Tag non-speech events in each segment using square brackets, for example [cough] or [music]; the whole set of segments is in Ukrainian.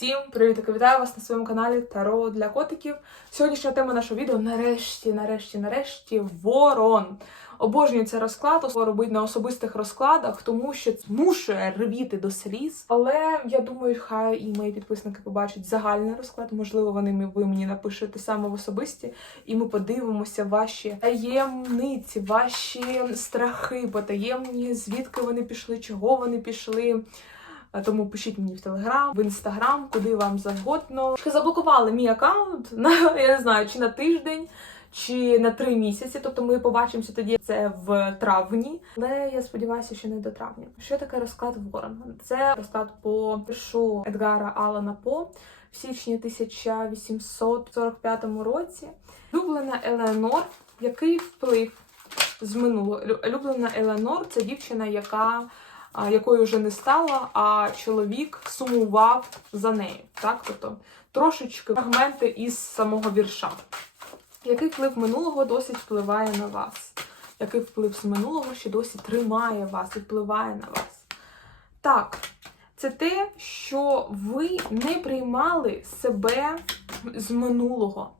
Всім привіт! Вітаю вас на своєму каналі Таро для котиків. Сьогоднішня тема нашого відео нарешті, нарешті, нарешті ворон. Обожнюю цей розклад, робить на особистих розкладах, тому що змушує ревіти до сліз. Але я думаю, хай і мої підписники побачать загальний розклад. Можливо, вони ви мені напишете саме в особисті, і ми подивимося ваші таємниці, ваші страхи, потаємні, звідки вони пішли, чого вони пішли. Тому пишіть мені в Телеграм, в Інстаграм, куди вам завгодно. Заблокували мій аккаунт [laughs] на я не знаю, чи на тиждень, чи на три місяці. Тобто ми побачимося тоді це в травні. Але я сподіваюся, що не до травня. Що таке розклад Ворон? Це розклад по віршу Едгара Алана По в січні 1845 році. Люблена Елеонор, який вплив з минулого. Люблена Елеонор це дівчина, яка якою вже не стало, а чоловік сумував за нею. Так? Тобто трошечки фрагменти із самого вірша. Який вплив минулого досить впливає на вас? Який вплив з минулого ще досі тримає вас і впливає на вас? Так, це те, що ви не приймали себе з минулого.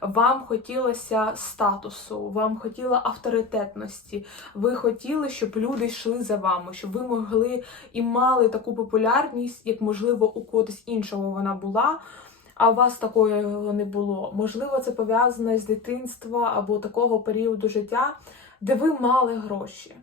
Вам хотілося статусу, вам хотіло авторитетності, ви хотіли, щоб люди йшли за вами, щоб ви могли і мали таку популярність, як можливо у когось іншого вона була. А у вас такої не було. Можливо, це пов'язане з дитинства або такого періоду життя, де ви мали гроші,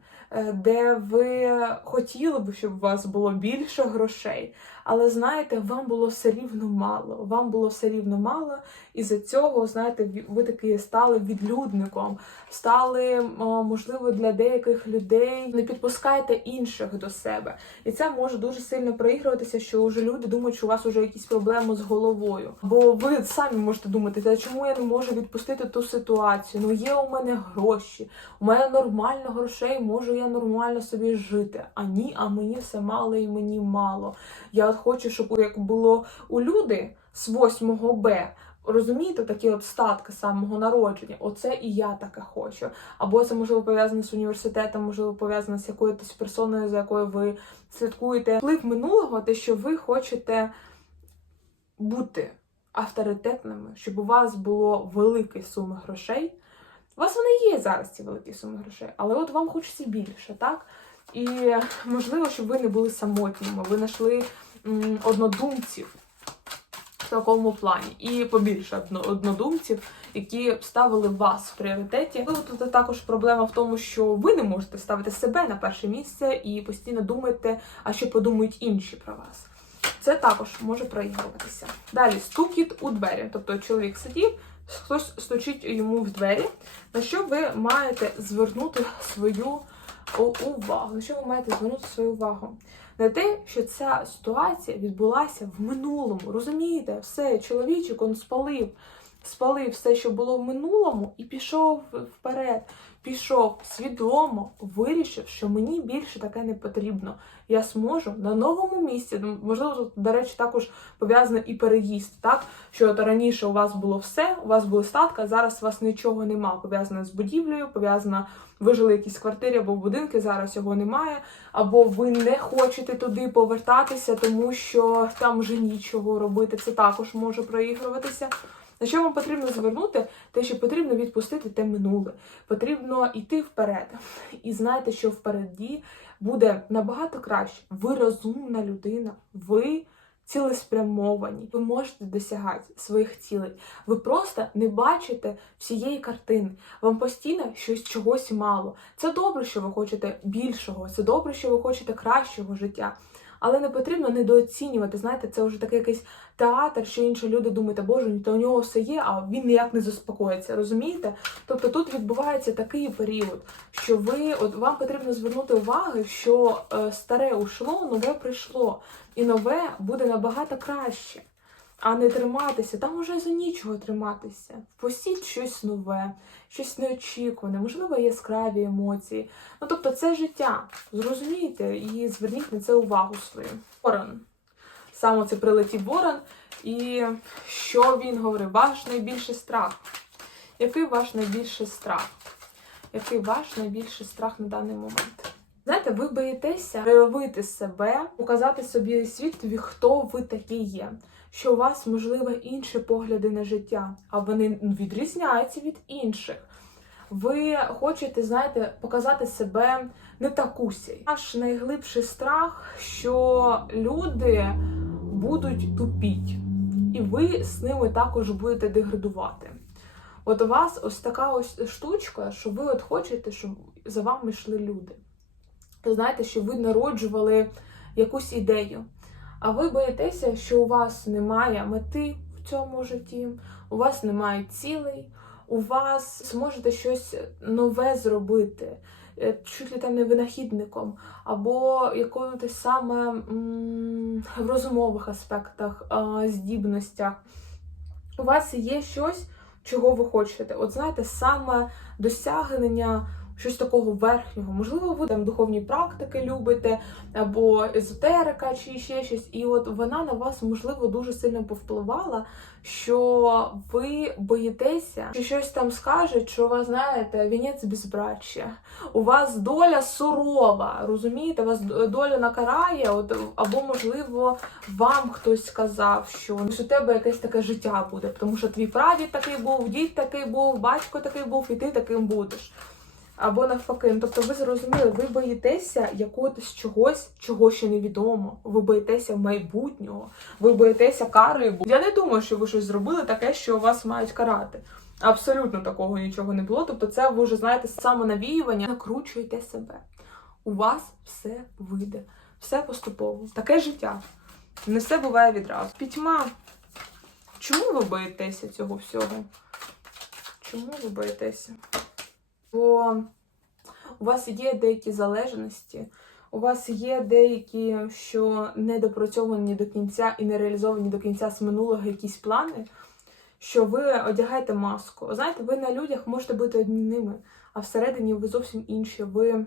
де ви хотіли б, щоб у вас було більше грошей. Але знаєте, вам було все рівно мало. Вам було все рівно мало, і за цього, знаєте, ви таки стали відлюдником, стали, можливо, для деяких людей не підпускаєте інших до себе. І це може дуже сильно проігруватися, що вже люди думають, що у вас вже якісь проблеми з головою. Бо ви самі можете думати, та чому я не можу відпустити ту ситуацію? Ну є у мене гроші, у мене нормально грошей, можу я нормально собі жити. А ні, а мені все мало і мені мало. Я от хочу, щоб як було у люди з 8 Б. Розумієте, такі от статки самого народження. Оце і я таке хочу. Або це можливо пов'язано з університетом, можливо, пов'язано з якоюсь персоною, за якою ви слідкуєте. Вплив минулого, те, що ви хочете бути авторитетними, щоб у вас було великі суми грошей. У вас вони є зараз, ці великі суми грошей, але от вам хочеться більше, так? І можливо, щоб ви не були самотніми, ви знайшли однодумців в такому плані, і побільше однодумців, які ставили вас в пріоритеті. Тут також проблема в тому, що ви не можете ставити себе на перше місце і постійно думаєте, а що подумають інші про вас. Це також може проігруватися. Далі стукіт у двері. Тобто чоловік сидів, хтось стучить йому в двері. На що ви маєте звернути свою увагу? На що ви маєте звернути свою увагу? На те, що ця ситуація відбулася в минулому. Розумієте, все, чоловічик он спалив, спалив все, що було в минулому, і пішов вперед. Пішов свідомо, вирішив, що мені більше таке не потрібно. Я зможу на новому місці. ну, Можливо, тут, до речі, також пов'язано і переїзд, так? Що от раніше у вас було все, у вас були статки, а зараз у вас нічого нема. Пов'язане з будівлею, пов'язано, ви жили в якійсь квартирі або в будинку, зараз його немає. Або ви не хочете туди повертатися, тому що там вже нічого робити. Це також може проігруватися. На що вам потрібно звернути? Те, що потрібно відпустити те минуле. Потрібно йти вперед. І знайте, що впереді буде набагато краще. Ви розумна людина, ви цілеспрямовані, ви можете досягати своїх цілей. Ви просто не бачите всієї картини. Вам постійно щось чогось мало. Це добре, що ви хочете більшого, це добре, що ви хочете кращого життя. Але не потрібно недооцінювати. Знаєте, це вже такий якийсь театр, що інші люди думають, боже, то у нього все є, а він ніяк не заспокоїться. Розумієте? Тобто тут відбувається такий період, що ви от вам потрібно звернути увагу, що е, старе ушло, нове прийшло, і нове буде набагато краще. А не триматися, там уже за нічого триматися. Впустіть щось нове, щось неочікуване, можливо, яскраві емоції. Ну тобто, це життя. Зрозумійте і зверніть на це увагу свою. Ворон. Саме це прилетів ворон. І що він говорив? Ваш найбільший страх. Який ваш найбільший страх? Який ваш найбільший страх на даний момент? Знаєте, ви боїтеся проявити себе, показати собі світові, хто ви такий є. Що у вас, можливо, інші погляди на життя, а вони відрізняються від інших. Ви хочете, знаєте, показати себе не такусі. Наш найглибший страх, що люди будуть тупіть, і ви з ними також будете деградувати. От у вас ось така ось штучка, що ви от хочете, щоб за вами йшли люди. Ви знаєте, що ви народжували якусь ідею, а ви боїтеся, що у вас немає мети в цьому житті, у вас немає цілей, у вас зможете щось нове зробити, е, чуть ли там не винахідником, або якомусь саме в розумових аспектах, здібностях. У вас є щось, чого ви хочете. От знаєте, саме досягнення щось такого верхнього. Можливо, ви там духовні практики любите, або езотерика, чи ще щось. І от вона на вас, можливо, дуже сильно повпливала, що ви боїтеся, що щось там скажуть, що вас, знаєте, вінець безбраччя. У вас доля сурова, розумієте, вас доля накарає, от, або, можливо, вам хтось сказав, що у тебе якесь таке життя буде, тому що твій прадід такий був, дід такий був, батько такий був, і ти таким будеш. Або навпаки, Ну, тобто ви зрозуміли, ви боїтеся якогось чогось, чого ще невідомо. Ви боїтеся майбутнього, ви боїтеся кари. Я не думаю, що ви щось зробили таке, що вас мають карати. Абсолютно такого нічого не було. Тобто, це ви вже знаєте самонавіювання. Накручуєте себе. У вас все вийде, все поступово. Таке життя. Не все буває відразу. Пітьма. Чому ви боїтеся цього всього? Чому ви боїтеся? Бо у вас є деякі залежності, у вас є деякі, що не допрацьовані до кінця і не реалізовані до кінця з минулого якісь плани, що ви одягаєте маску. Знаєте, ви на людях можете бути одними, а всередині ви зовсім інші. Ви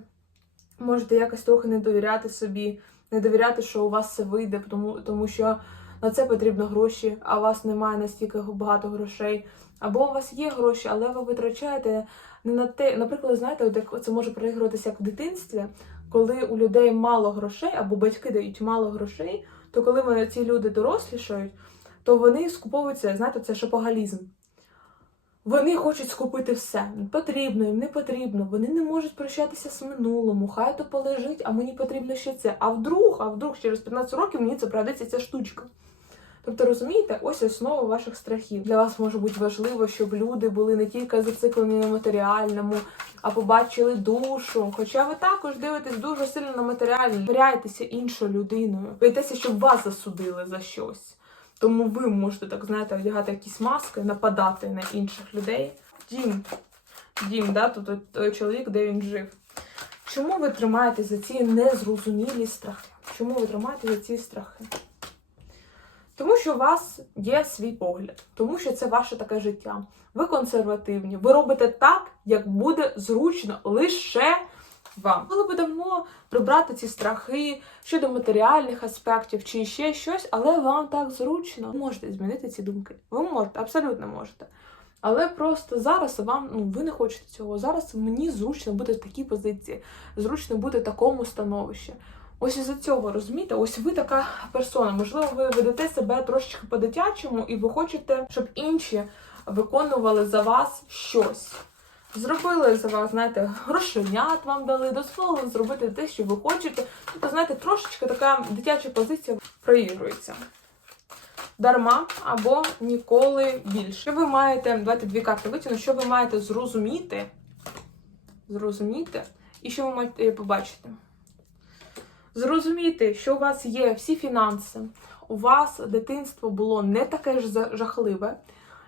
можете якось трохи не довіряти собі, не довіряти, що у вас все вийде, тому, тому що на це потрібно гроші, а у вас немає настільки багато грошей. Або у вас є гроші, але ви витрачаєте не на те, наприклад, знаєте, от як це може проігруватися як в дитинстві, коли у людей мало грошей, або батьки дають мало грошей, то коли вони ці люди дорослішають, то вони скуповуються, знаєте, це шопогалізм. Вони хочуть скупити все. Потрібно їм, не потрібно. Вони не можуть прощатися з минулому. Хай то полежить, а мені потрібно ще це. А вдруг, а вдруг через 15 років мені це пригодиться ця штучка. Тобто, розумієте, ось основа ваших страхів. Для вас може бути важливо, щоб люди були не тільки зациклені на матеріальному, а побачили душу. Хоча ви також дивитесь дуже сильно на матеріальне, Виряєтеся іншою людиною. Боїтеся, щоб вас засудили за щось. Тому ви можете так знаєте, одягати якісь маски, нападати на інших людей. Дім, дім, да, тут той чоловік, де він жив. Чому ви тримаєте за ці незрозумілі страхи? Чому ви тримаєте за ці страхи? Тому що у вас є свій погляд, тому що це ваше таке життя. Ви консервативні, ви робите так, як буде зручно лише вам. Було би давно прибрати ці страхи щодо матеріальних аспектів чи ще щось, але вам так зручно. Ви можете змінити ці думки. Ви можете, абсолютно можете. Але просто зараз вам ну ви не хочете цього. Зараз мені зручно бути в такій позиції, зручно бути в такому становищі. Ось із-за цього розумієте, ось ви така персона. Можливо, ви ведете себе трошечки по-дитячому, і ви хочете, щоб інші виконували за вас щось. Зробили за вас, знаєте, грошенят вам дали, дозволили зробити те, що ви хочете. Тобто, знаєте, трошечки така дитяча позиція проігрується. Дарма або ніколи більше. Ви маєте, давайте дві карти витягну, що ви маєте зрозуміти, зрозуміти, і що ви маєте побачити. Зрозуміти, що у вас є всі фінанси, у вас дитинство було не таке ж жахливе,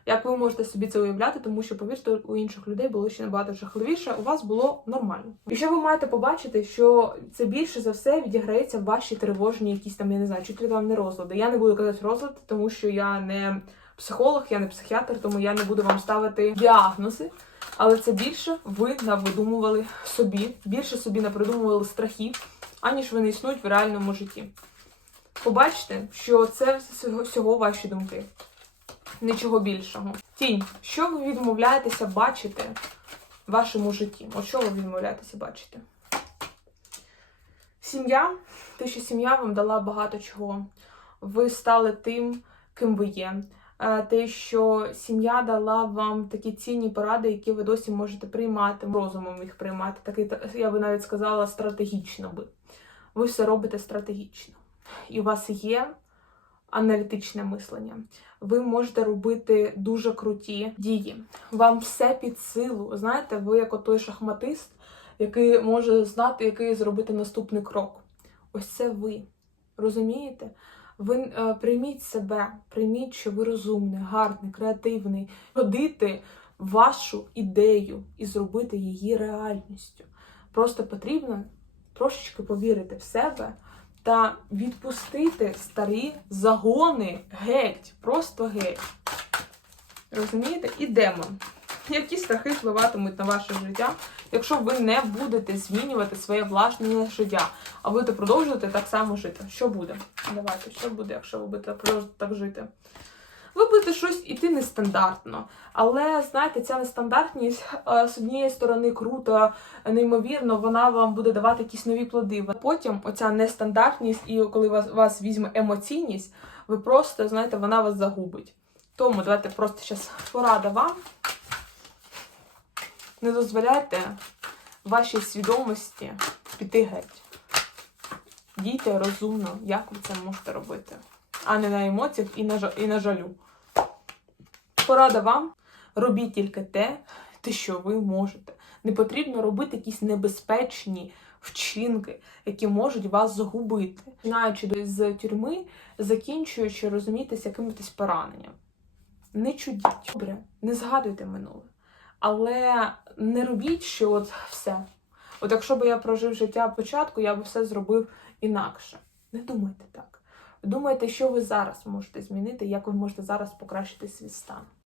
як ви можете собі це уявляти, тому що, повірте, у інших людей було ще набагато жахливіше, у вас було нормально. І що ви маєте побачити, що це більше за все відіграється в ваші тривожні якісь там, я не знаю, чуть ли там не розлади. Я не буду казати розлади, тому що я не психолог, я не психіатр, тому я не буду вам ставити діагнози. Але це більше ви навидумували собі, більше собі напридумували страхів, аніж вони існують в реальному житті. Побачте, що це всього, ваші думки. Нічого більшого. Тінь, що ви відмовляєтеся бачити в вашому житті? От що ви відмовляєтеся бачити? Сім'я, те, що сім'я вам дала багато чого. Ви стали тим, ким ви є. Е, Те, що сім'я дала вам такі цінні поради, які ви досі можете приймати, розумом їх приймати. Такий, я би навіть сказала, стратегічно би. Ви все робите стратегічно. І у вас є аналітичне мислення. Ви можете робити дуже круті дії. Вам все під силу. Знаєте, ви як той шахматист, який може знати, який зробити наступний крок. Ось це ви. Розумієте? Ви е, прийміть себе, прийміть, що ви розумний, гарний, креативний, ходити вашу ідею і зробити її реальністю. Просто потрібно трошечки повірити в себе та відпустити старі загони геть, просто геть. Розумієте? Ідемо. Які страхи впливатимуть на ваше життя, якщо ви не будете змінювати своє власне життя, а будете продовжувати так само жити? Що буде? Давайте, що буде, якщо ви будете так жити? Ви будете щось іти нестандартно. Але знаєте, ця нестандартність е, з однієї сторони круто, неймовірно, вона вам буде давати якісь нові плоди. Потім оця нестандартність, і коли вас, вас візьме емоційність, ви просто знаєте, вона вас загубить. Тому давайте просто зараз порада вам. Не дозволяйте вашій свідомості піти геть. Дійте розумно, як ви це можете робити, а не на емоціях і на, і на жалю. Порада вам: робіть тільки те, те, що ви можете. Не потрібно робити якісь небезпечні вчинки, які можуть вас загубити. Починаючи з тюрми, закінчуючи, розумієте, з якимось пораненням. Не чудіть. Добре, не згадуйте минуле. Але не робіть, що от все. От якщо б я прожив життя початку, я б все зробив інакше. Не думайте так. Думайте, що ви зараз можете змінити, як ви можете зараз покращити свій стан.